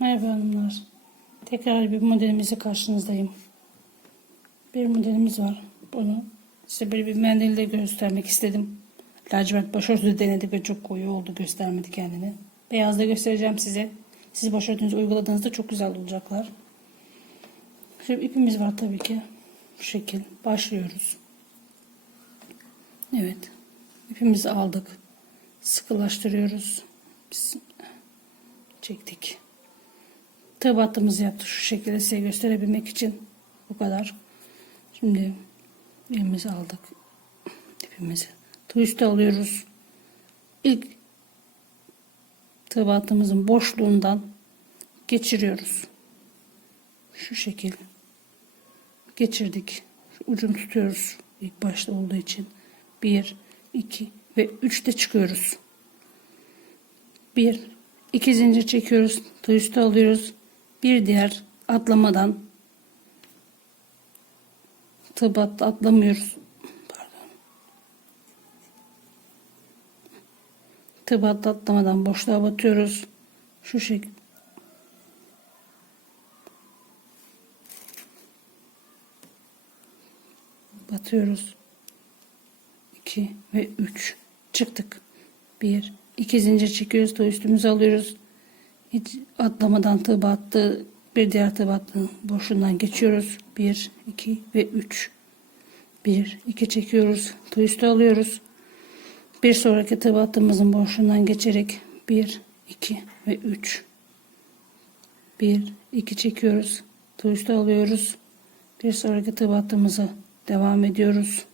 Merhaba hanımlar. Tekrar bir modelimizle karşınızdayım. Bir modelimiz var. Bunu size böyle bir mendille göstermek istedim. Lacivert başörtüsü denedik ve çok koyu oldu göstermedi kendini. Beyazda göstereceğim size. Siz başörtünüzü uyguladığınızda çok güzel olacaklar. Şimdi ipimiz var tabii ki. Bu şekil. Başlıyoruz. Evet. İpimizi aldık. Sıkılaştırıyoruz. Bismillah. Çektik. Tığ battığımızı yaptık şu şekilde size gösterebilmek için. Bu kadar. Şimdi elimizi aldık. ipimizi. Tığ alıyoruz. İlk tığ battığımızın boşluğundan geçiriyoruz. Şu şekil. Geçirdik. Şu ucunu tutuyoruz. ilk başta olduğu için. 1, 2 ve 3'te çıkıyoruz. 1, 2 zincir çekiyoruz. Tığ alıyoruz. Bir diğer atlamadan tığ battı atlamıyoruz. Battı atlamadan boşluğa batıyoruz. Şu şekilde. Batıyoruz. 2 ve 3 çıktık. 1 2 zincir çekiyoruz. Tığ üstümüzü alıyoruz. Hiç atlamadan tığ battı. Bir diğer tığ battı. Boşluğundan geçiyoruz. 1 2 ve 3 1 2 çekiyoruz. Tığ üstü alıyoruz. Bir sonraki tığ battığımızın boşluğundan geçerek 1 2 ve 3 1 2 çekiyoruz. Tığ üstü alıyoruz. Bir sonraki tığ battığımıza devam ediyoruz.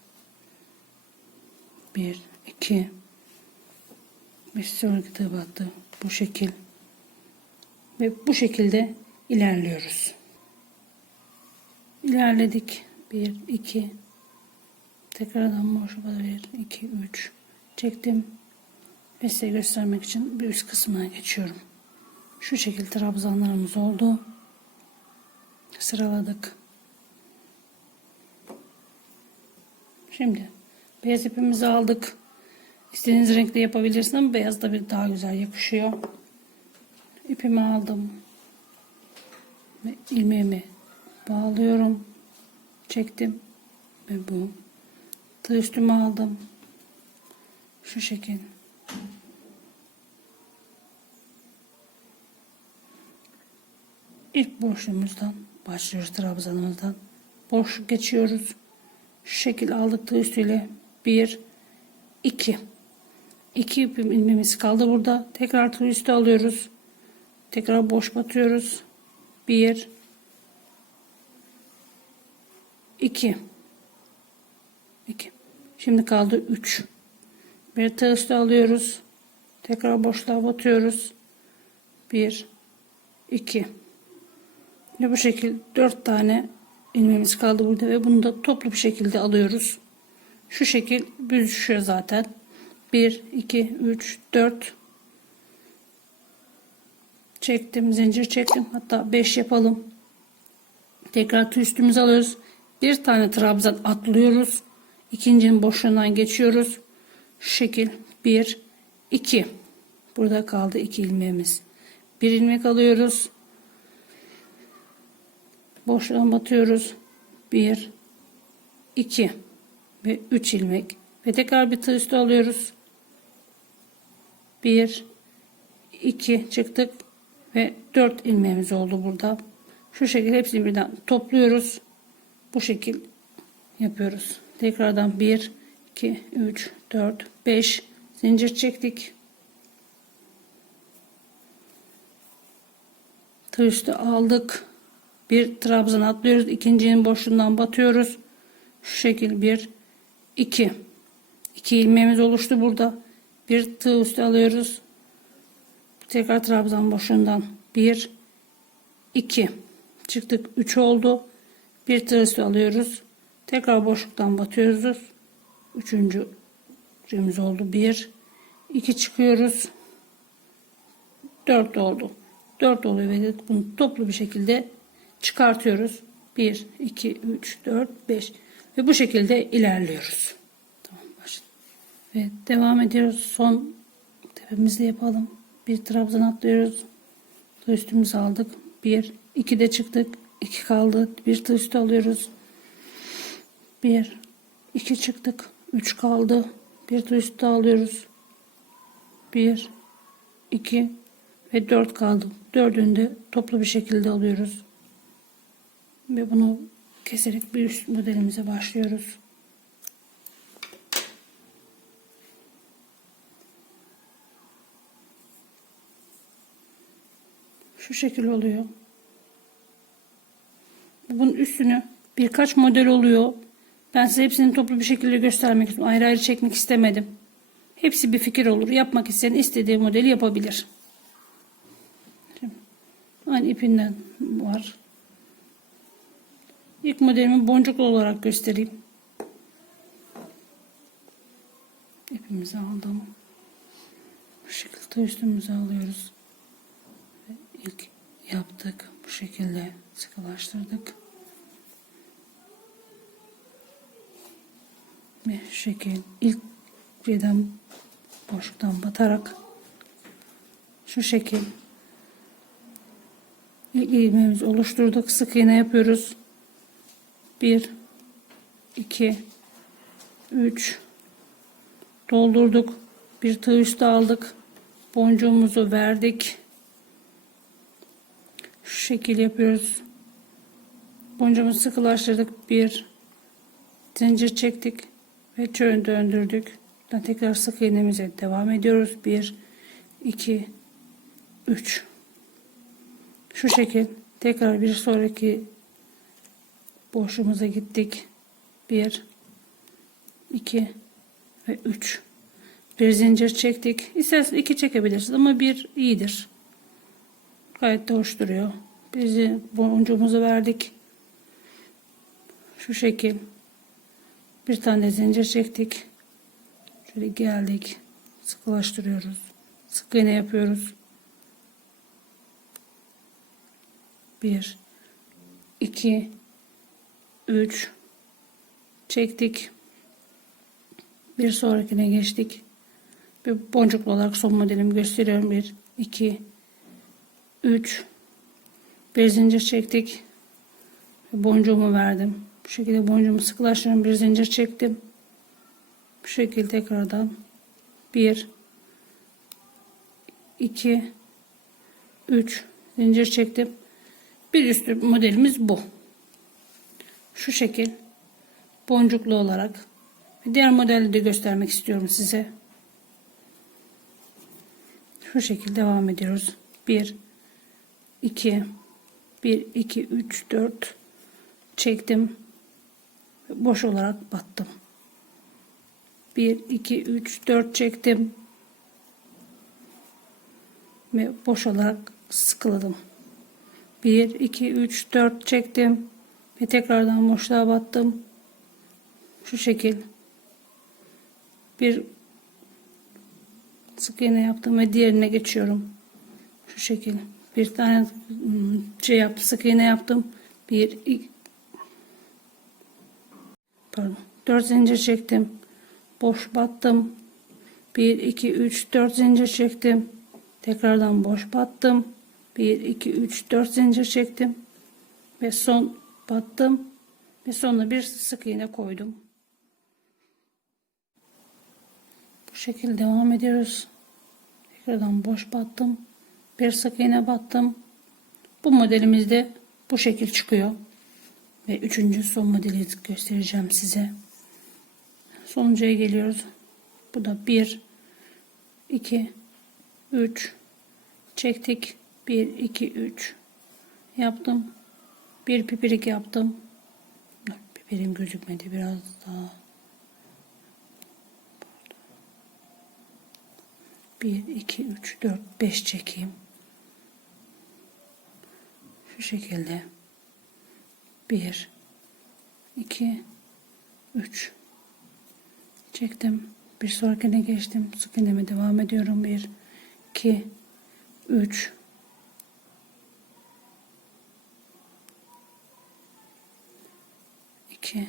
1 2 bir sonraki tığ battı. Bu şekil. Ve bu şekilde ilerliyoruz. İlerledik. 1 2 tekrardan boşa 1 2 3 çektim. Ve size göstermek için bir üst kısmına geçiyorum. Şu şekilde trabzanlarımız oldu. Sıraladık. Şimdi beyaz ipimizi aldık. İstediğiniz renkte yapabilirsiniz ama beyaz da bir daha güzel yakışıyor. İpimi aldım. Ve ilmeğimi bağlıyorum. Çektim. Ve bu. Tığ üstüme aldım. Şu şekil. İlk boşluğumuzdan başlıyoruz trabzanımızdan. Boşluk geçiyoruz. Şu şekil aldık tığ üstüyle. 1 2 2 ipim ilmeğimiz kaldı burada. Tekrar tığ üstü alıyoruz. Tekrar boş batıyoruz. 1 2 2 Şimdi kaldı 3 bir tığ alıyoruz. Tekrar boşluğa batıyoruz. 1 2 ve bu şekilde 4 tane ilmeğimiz kaldı burada ve bunu da toplu bir şekilde alıyoruz. Şu şekil büzüşüyor zaten. 1 2 3 4 çektim zincir çektim. Hatta 5 yapalım. Tekrar üstümüzü alıyoruz. Bir tane trabzan atlıyoruz. İkincinin boşluğundan geçiyoruz. Şekil. 1 2 burada kaldı 2 ilmeğimiz. Bir ilmek alıyoruz. Boşluğa batıyoruz. 1 2 ve 3 ilmek. Ve tekrar bir tığ üstü alıyoruz. 1 2 çıktık ve 4 ilmeğimiz oldu burada. Şu şekilde hepsini birden topluyoruz. Bu şekil yapıyoruz. Tekrardan 1 2 3 4 5 zincir çektik. Tığ üstü aldık. Bir trabzan atlıyoruz. İkincinin boşluğundan batıyoruz. Şu şekil 1 2 2 ilmeğimiz oluştu burada. Bir tığ üstü alıyoruz. Tekrar trabzan boşluğundan 1 2 çıktık 3 oldu. Bir üstü alıyoruz. Tekrar boşluktan batıyoruz. Üçüncü düğümüz oldu. 1 2 çıkıyoruz. 4 oldu. 4 oluyor ve bunu toplu bir şekilde çıkartıyoruz. 1 2 3 4 5 ve bu şekilde ilerliyoruz. Tamam. Ve devam ediyoruz. Son tepemizde yapalım. Bir trabzan atlıyoruz. Üstümüzü aldık. 1, 2 de çıktık. 2 kaldı. Bir üstü alıyoruz. 1, 2 çıktık. 3 kaldı. Bir üstü alıyoruz. 1, 2 ve 4 kaldı. Dördünü de toplu bir şekilde alıyoruz. Ve bunu keserek bir üst modelimize başlıyoruz. Şu şekil oluyor. Bunun üstünü birkaç model oluyor. Ben size hepsini toplu bir şekilde göstermek istiyorum. Ayrı ayrı çekmek istemedim. Hepsi bir fikir olur. Yapmak isteyen istediği modeli yapabilir. Aynı ipinden var. İlk modelimi boncuklu olarak göstereyim. İpimizi aldım. Bu şekilde üstümüze alıyoruz. Yaptık. Bu şekilde sıkılaştırdık. Ve şu şekil ilk birden boşluktan batarak şu şekil ilk ilmeğimizi oluşturduk. Sık iğne yapıyoruz. 1 2 3 doldurduk. Bir tığ üstü aldık. Boncuğumuzu verdik. Şu şekil yapıyoruz. Boncuğumuzu sıkılaştırdık. Bir zincir çektik ve çön döndürdük. Buradan tekrar sık iğnemize devam ediyoruz. 1 2 3 Şu şekil tekrar bir sonraki boşluğumuza gittik. 1 2 ve 3 bir zincir çektik. İsterseniz iki çekebilirsiniz ama bir iyidir. Gayet de hoş duruyor. Bizi boncuğumuzu verdik. Şu şekil. Bir tane zincir çektik. Şöyle geldik. Sıkılaştırıyoruz. Sık iğne yapıyoruz. Bir, iki, üç. Çektik. Bir sonrakine geçtik. Bir boncuklu olarak son modelimi gösteriyorum. Bir, iki, üç. Bir zincir çektik. Boncuğumu verdim. Bu şekilde boncuğumu sıkılaştırıyorum. Bir zincir çektim. Bu şekilde tekrardan 1 2 3 zincir çektim. Bir üstü modelimiz bu. Şu şekil boncuklu olarak diğer modeli de göstermek istiyorum size. Şu şekilde devam ediyoruz. 1 2 1 2 3 4 çektim. Boş olarak battım. 1 2 3 4 çektim. Ve boş olarak sıkıladım. 1 2 3 4 çektim ve tekrardan boşluğa battım. Şu şekil bir sık iğne yaptım ve diğerine geçiyorum. Şu şekil bir tane hmm, şey yaptım, sık iğne yaptım. Bir iki, pardon, dört zincir çektim. Boş battım. 1 2 3 4 zincir çektim. Tekrardan boş battım. 1 2 3 4 zincir çektim ve son battım ve sonuna bir sık iğne koydum. Bu şekilde devam ediyoruz. Tekrardan boş battım. Bir sık iğne battım. Bu modelimizde bu şekil çıkıyor. Ve üçüncü son modeli göstereceğim size. Sonuncuya geliyoruz. Bu da 1 2 3 çektik. 1 2 3 yaptım. Bir pipirik yaptım. Pipirim gözükmedi biraz daha. 1 2 3 4 5 çekeyim. Şu şekilde. 1 2 3 çektim. Bir sonrakine geçtim. Sık iğneme devam ediyorum. 1 2 3 2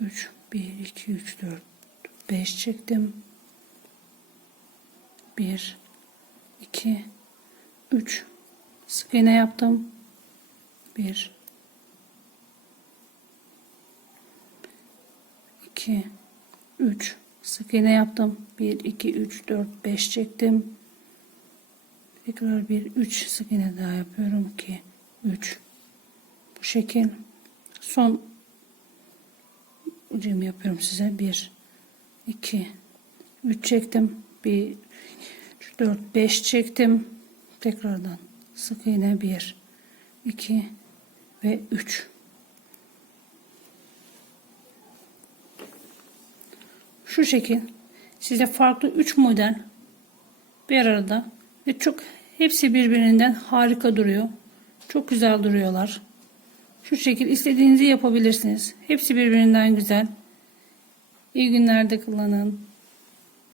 3 1 2 3 4 5 çektim. 1 2 3 sık iğne yaptım. 1 2 3 sık iğne yaptım. 1 2 3 4 5 çektim. Tekrar bir 3 sık iğne daha yapıyorum. Ki 3 bu şekil. Son ucumu yapıyorum size. 1 2 3 çektim. 1 3 4 5 çektim. Tekrardan sık iğne. 1 2 ve 3 şu şekil size farklı 3 model bir arada ve çok hepsi birbirinden harika duruyor. Çok güzel duruyorlar. Şu şekil istediğinizi yapabilirsiniz. Hepsi birbirinden güzel. İyi günlerde kullanın.